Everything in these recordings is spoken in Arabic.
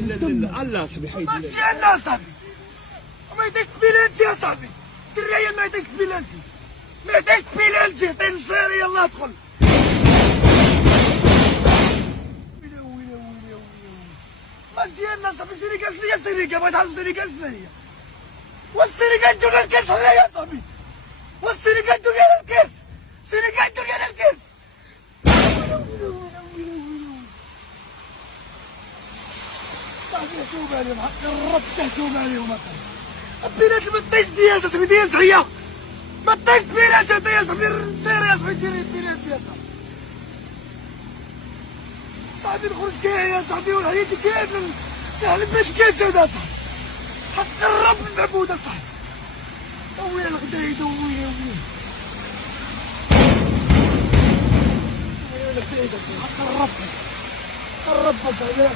لا لا الله صاحبي حيد ماشي انا صاحبي ما يديش بيلانتي يا صاحبي الدريه ما يديش بيلانتي ما يديش بيلانتي عطيني الصغير يلا ادخل مزيان صاحبي سيريكا شنو هي سيريكا بغيت نعرف سيريكا شنو هي والسيريكا ندير الكاس شنو هي يا صاحبي والسيريكا ندير الكاس سيريكا ندير الكاس صاحبي شوف عليهم حق الرب تحشوم عليهم اصاحبي البيلات ما طيش ديال صاحبي ديال صحيه ما طيش بيلات انت يا صاحبي سير يا صاحبي ديري البيلات يا صاحبي صاحبي الخروج كاين يا صاحبي والحياة كامل تاع البيت كاس هذا صاحبي حق الرب المعبود صاحبي ويا الغدايد ويا الغدايد حق الرب الرب صاحبي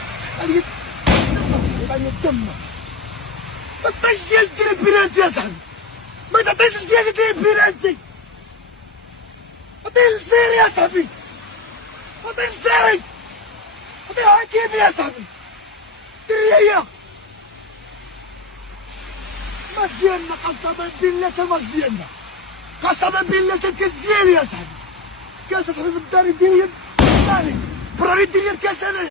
اليد الدم ما تعطيش ديال دير البيلانتي يا صاحبي ما تعطيش ديال دير البيلانتي عطيه للزيري يا صاحبي عطيه للزيري عطيه حكيمي يا صاحبي دريه مزيانة قسما بالله مزيانة قسما بالله كزيان يا صاحبي كاس صاحبي في الدار ديالي براني ديري الكاس انا